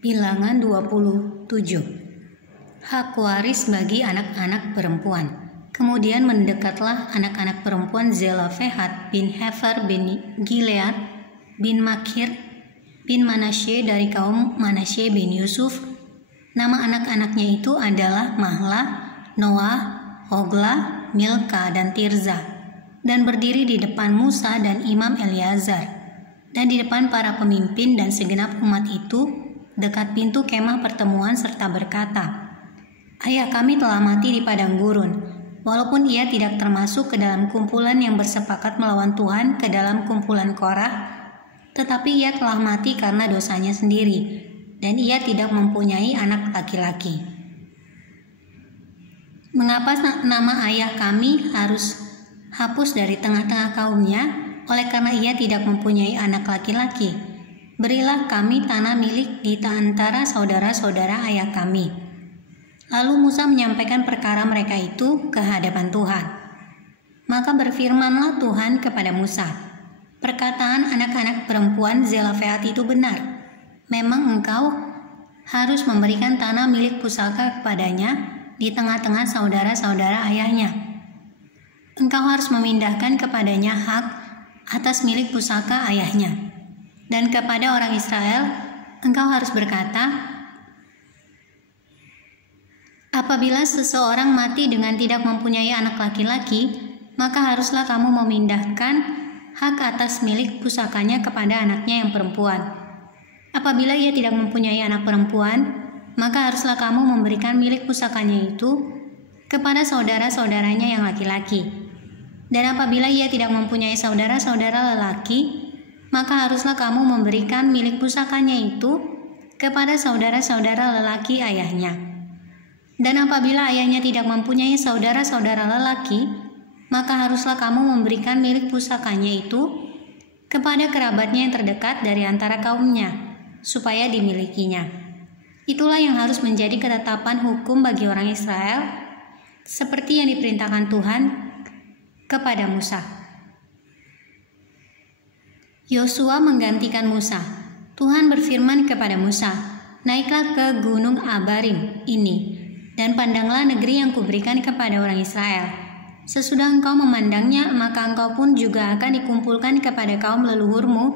Bilangan 27. Hak waris bagi anak-anak perempuan. Kemudian mendekatlah anak-anak perempuan Zelofehad bin Hefer bin Gilead bin Makir bin Manasye dari kaum Manasye bin Yusuf. Nama anak-anaknya itu adalah Mahla, Noah, Hogla, Milka, dan Tirza, dan berdiri di depan Musa dan Imam Eleazar, dan di depan para pemimpin dan segenap umat itu, dekat pintu kemah pertemuan serta berkata, "Ayah kami telah mati di padang gurun, walaupun ia tidak termasuk ke dalam kumpulan yang bersepakat melawan Tuhan ke dalam kumpulan Korah, tetapi ia telah mati karena dosanya sendiri, dan ia tidak mempunyai anak laki-laki. Mengapa nama ayah kami harus hapus dari tengah-tengah kaumnya, oleh karena ia tidak mempunyai anak laki-laki? Berilah kami tanah milik di antara saudara-saudara ayah kami." Lalu Musa menyampaikan perkara mereka itu ke hadapan Tuhan. Maka berfirmanlah Tuhan kepada Musa, "Perkataan anak-anak perempuan Zelofehad itu benar. Memang engkau harus memberikan tanah milik pusaka kepadanya di tengah-tengah saudara-saudara ayahnya. Engkau harus memindahkan kepadanya hak atas milik pusaka ayahnya. Dan kepada orang Israel, engkau harus berkata, apabila seseorang mati dengan tidak mempunyai anak laki-laki, maka haruslah kamu memindahkan hak atas milik pusakanya kepada anaknya yang perempuan. Apabila ia tidak mempunyai anak perempuan, maka haruslah kamu memberikan milik pusakanya itu kepada saudara-saudaranya yang laki-laki. Dan apabila ia tidak mempunyai saudara-saudara lelaki, maka haruslah kamu memberikan milik pusakanya itu kepada saudara-saudara lelaki ayahnya. Dan apabila ayahnya tidak mempunyai saudara-saudara lelaki, maka haruslah kamu memberikan milik pusakanya itu kepada kerabatnya yang terdekat dari antara kaumnya, supaya dimilikinya. Itulah yang harus menjadi ketetapan hukum bagi orang Israel, seperti yang diperintahkan Tuhan kepada Musa." Yosua menggantikan Musa. Tuhan berfirman kepada Musa, "Naiklah ke gunung Abarim ini, dan pandanglah negeri yang kuberikan kepada orang Israel. Sesudah engkau memandangnya, maka engkau pun juga akan dikumpulkan kepada kaum leluhurmu,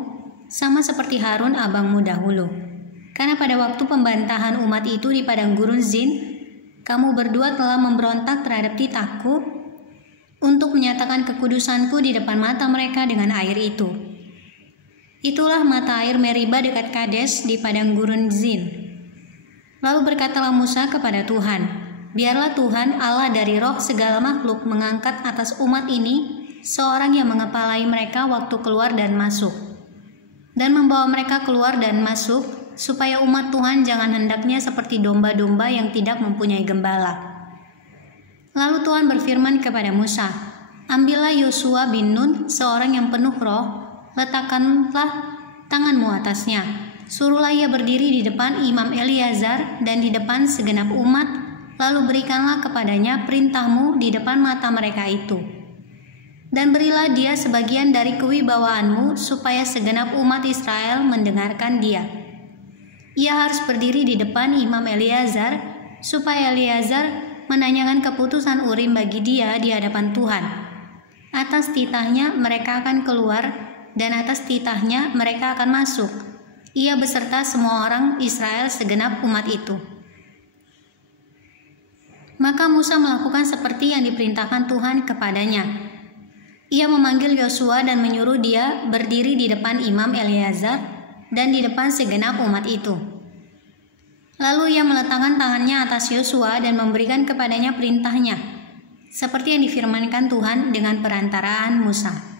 sama seperti Harun abangmu dahulu. Karena pada waktu pembantahan umat itu di padang gurun Zin, kamu berdua telah memberontak terhadap titahku untuk menyatakan kekudusanku di depan mata mereka dengan air itu. Itulah mata air Meriba dekat Kades di padang gurun Zin." Lalu berkatalah Musa kepada Tuhan, "Biarlah Tuhan Allah dari roh segala makhluk mengangkat atas umat ini seorang yang mengepalai mereka waktu keluar dan masuk, dan membawa mereka keluar dan masuk, supaya umat Tuhan jangan hendaknya seperti domba-domba yang tidak mempunyai gembala." Lalu Tuhan berfirman kepada Musa, "Ambillah Yosua bin Nun, seorang yang penuh roh, letakkanlah tanganmu atasnya. Suruhlah ia berdiri di depan Imam Eleazar dan di depan segenap umat, lalu berikanlah kepadanya perintahmu di depan mata mereka itu. Dan berilah dia sebagian dari kewibawaanmu, supaya segenap umat Israel mendengarkan dia. Ia harus berdiri di depan Imam Eleazar, supaya Eleazar menanyakan keputusan Urim bagi dia di hadapan Tuhan. Atas titahnya mereka akan keluar, dan atas titahnya mereka akan masuk, ia beserta semua orang Israel segenap umat itu." Maka Musa melakukan seperti yang diperintahkan Tuhan kepadanya. Ia memanggil Yosua dan menyuruh dia berdiri di depan Imam Eleazar dan di depan segenap umat itu. Lalu ia meletakkan tangannya atas Yosua dan memberikan kepadanya perintahnya, seperti yang difirmankan Tuhan dengan perantaraan Musa.